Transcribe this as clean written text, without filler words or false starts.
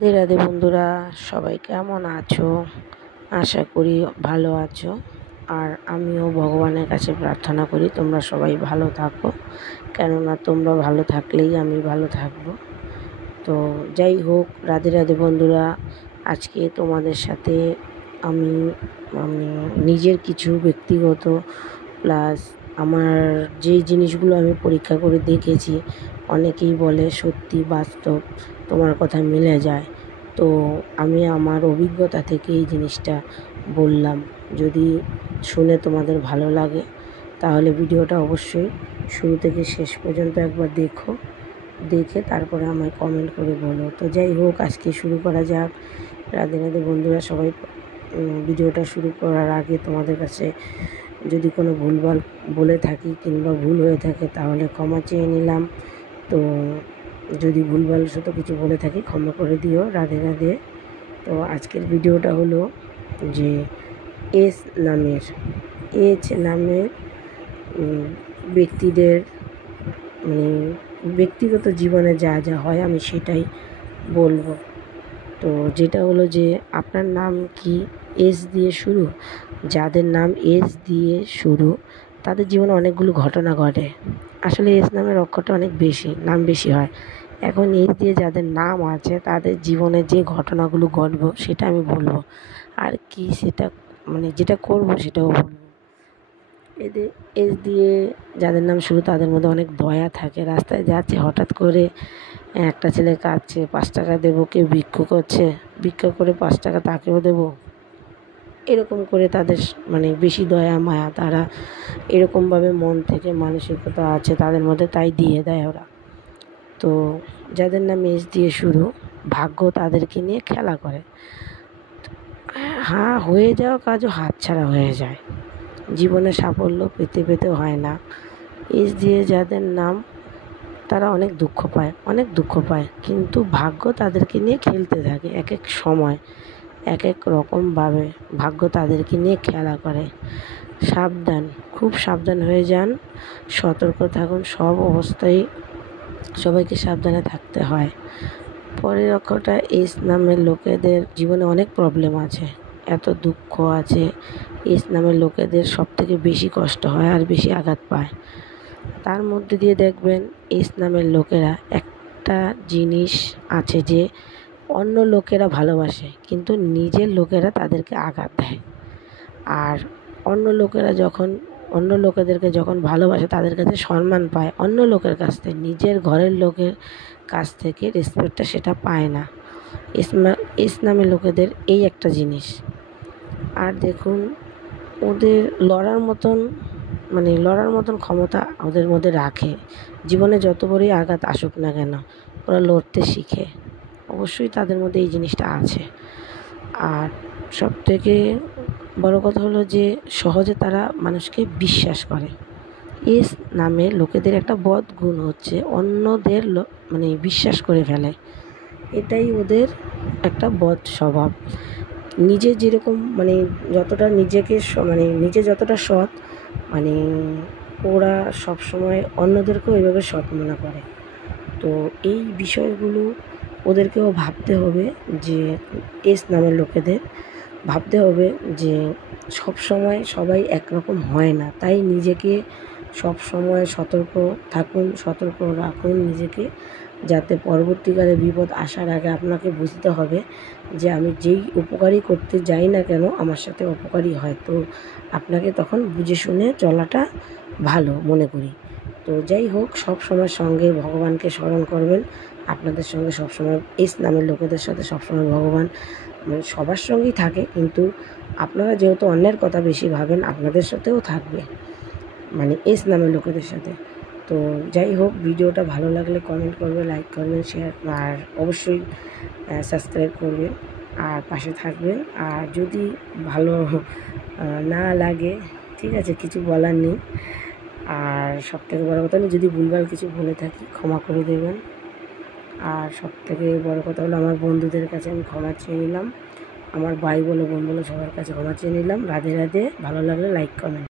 রাধে রাধে বন্ধুরা, সবাই কেমন আছো? আশা করি ভালো আছো। আর আমিও ভগবানের কাছে প্রার্থনা করি তোমরা সবাই ভালো থাকো, কেননা তোমরা ভালো থাকলেই আমি ভালো থাকবো। তো যাই হোক, রাধে রাধে বন্ধুরা, আজকে তোমাদের সাথে আমি আমি নিজের কিছু ব্যক্তিগত প্লাস আমার যেই জিনিসগুলো আমি পরীক্ষা করে দেখেছি, অনেকেই বলে সত্যি বাস্তব তোমার কথা মিলে যায়। তো আমি আমার অভিজ্ঞতা থেকে এই জিনিসটা বললাম। যদি শুনে তোমাদের ভালো লাগে তাহলে ভিডিওটা অবশ্যই শুরু থেকে শেষ পর্যন্ত একবার দেখো, দেখে তারপরে আমায় কমেন্ট করে বলো। তো যাই হোক, আজকে শুরু করা যাক। রাধে রাধে বন্ধুরা সবাই। ভিডিওটা শুরু করার আগে তোমাদের কাছে যদি কোনো ভুলভাল বলে থাকি কিংবা ভুল হয়ে থাকে তাহলে ক্ষমা চেয়ে নিলাম। তো যদি ভুলভাল শুধু কিছু বলে থাকি ক্ষমা করে দিও। রাধে রাধে। তো আজকের ভিডিওটা হলো যে এইচ নামের ব্যক্তিদের ব্যক্তিগত জীবনে যা যা হয় আমি সেটাই বলবো। তো যেটা হলো যে আপনার নাম কি এস দিয়ে শুরু, যাদের নাম এস দিয়ে শুরু তাদের জীবনে অনেকগুলো ঘটনা ঘটে। আসলে এস নামের অক্ষরটা অনেক বেশি, নাম বেশি হয়। এখন এস দিয়ে যাদের নাম আছে তাদের জীবনে যে ঘটনাগুলো ঘটবে সেটা আমি বলবো, আর কি সেটা যেটা করব সেটাও বলবো। এদের এস দিয়ে যাদের নাম শুরু তাদের মধ্যে অনেক দয়া থাকে। রাস্তায় যাচ্ছে, হঠাৎ করে একটা ছেলে কাঁদছে, 5 টাকা দেবো, কেউ ভিক্ষা করছে, ভিক্ষা করে 5 টাকা তাকেও দেবো, এরকম করে তাদের বেশি দয়া মায়া, তারা এরকমভাবে মন থেকে মানসিকতা আছে তাদের মধ্যে, তাই দিয়ে দেয় ওরা। তো যাদের নাম এস দিয়ে শুরু, ভাগ্য তাদেরকে নিয়ে খেলা করে। হ্যাঁ, হয়ে যাওয়া কাজও হাতছাড়া হয়ে যায়, জীবনে সাফল্য পেতে পেতেও হয় না। এস দিয়ে যাদের নাম তারা অনেক দুঃখ পায়, কিন্তু ভাগ্য তাদেরকে নিয়ে খেলতে থাকে। এক এক সময় এক এক রকমভাবে ভাগ্য তাদেরকে নিয়ে খেলা করে। সাবধান, খুব সাবধান হয়ে যান, সতর্ক থাকুন, সব অবস্থায় সবাইকে সাবধানে থাকতে হয়। পরের অক্ষরটা এস নামের লোকেদের জীবনে অনেক প্রবলেম আছে, এত দুঃখ আছে। এস নামের লোকেদের সবথেকে বেশি কষ্ট হয় আর বেশি আঘাত পায়। তার মধ্যে দিয়ে দেখবেন এস নামের লোকেরা একটা জিনিস আছে যে অন্য লোকেরা ভালোবাসে কিন্তু নিজের লোকেরা তাদেরকে আঘাত দেয়। আর অন্য লোকেদেরকে যখন ভালোবাসে তাদের কাছে সম্মান পায়, অন্য লোকের কাছ থেকে, নিজের ঘরের লোকের কাছ থেকে রেসপেক্টটা সেটা পায় না। এস নামের লোকেদের এই একটা জিনিস। আর দেখুন, ওদের লড়ার মতন ক্ষমতা ওদের মধ্যে রাখে। জীবনে যত বড়ই আঘাত আসুক না কেন ওরা লড়তে শিখে, অবশ্যই তাদের মধ্যে এই জিনিসটা আছে। আর সবথেকে বড় কথা হলো যে সহজে তারা মানুষকে বিশ্বাস করে। এস নামের লোকেদের একটা বদ গুণ হচ্ছে অন্যদের বিশ্বাস করে ফেলে, এটাই ওদের একটা বদ স্বভাব। নিজে যেরকম যতটা নিজেকে নিজে যতটা সৎ, ওরা সবসময় অন্যদেরকেও ওইভাবে সৎ মনে করে। তো এই বিষয়গুলো ওদেরকেও ভাবতে হবে যে এস নামের লোকেদের ভাবতে হবে যে সব সময় সবাই একরকম হয় না, তাই নিজেকে সব সময় সতর্ক থাকুন, সতর্ক রাখুন নিজেকে, যাতে পরবর্তীকালে বিপদ আসার আগে আপনাকে বুঝতে হবে যে আমি যেই উপকারই করতে যাই না কেন আমার সাথে অপকারই হয়। তো আপনাকে তখন বুঝে শুনে চলাটা ভালো মনে করি। তো যাই হোক, সব সময় সঙ্গে ভগবানকে স্মরণ করবেন। আপনাদের সঙ্গে সবসময় এস নামের লোকেদের সাথে সবসময় ভগবান সবার সঙ্গেই থাকে, কিন্তু আপনারা যেহেতু অন্যের কথা বেশি ভাবেন আপনাদের সাথেও থাকবে, এস নামের লোকেদের সাথে। তো যাই হোক, ভিডিওটা ভালো লাগলে কমেন্ট করবে, লাইক করবেন, শেয়ার, আর অবশ্যই সাবস্ক্রাইব করবেন আর পাশে থাকবেন। আর যদি ভালো না লাগে ঠিক আছে, কিছু বলার নেই। আর সবথেকে বড় কথা হলো যদি ভুলভাল কিছু বলে থাকি ক্ষমা করে দেবেন। আর সবথেকে বড় কথা হলো আমার বন্ধুদের কাছে আমি ক্ষমা চেয়ে নিলাম, আমার ভাই বলো বোন বলো সবার কাছে ক্ষমা চেয়ে নিলাম। রাধে রাধে। ভালো লাগলে লাইক কমেন্ট।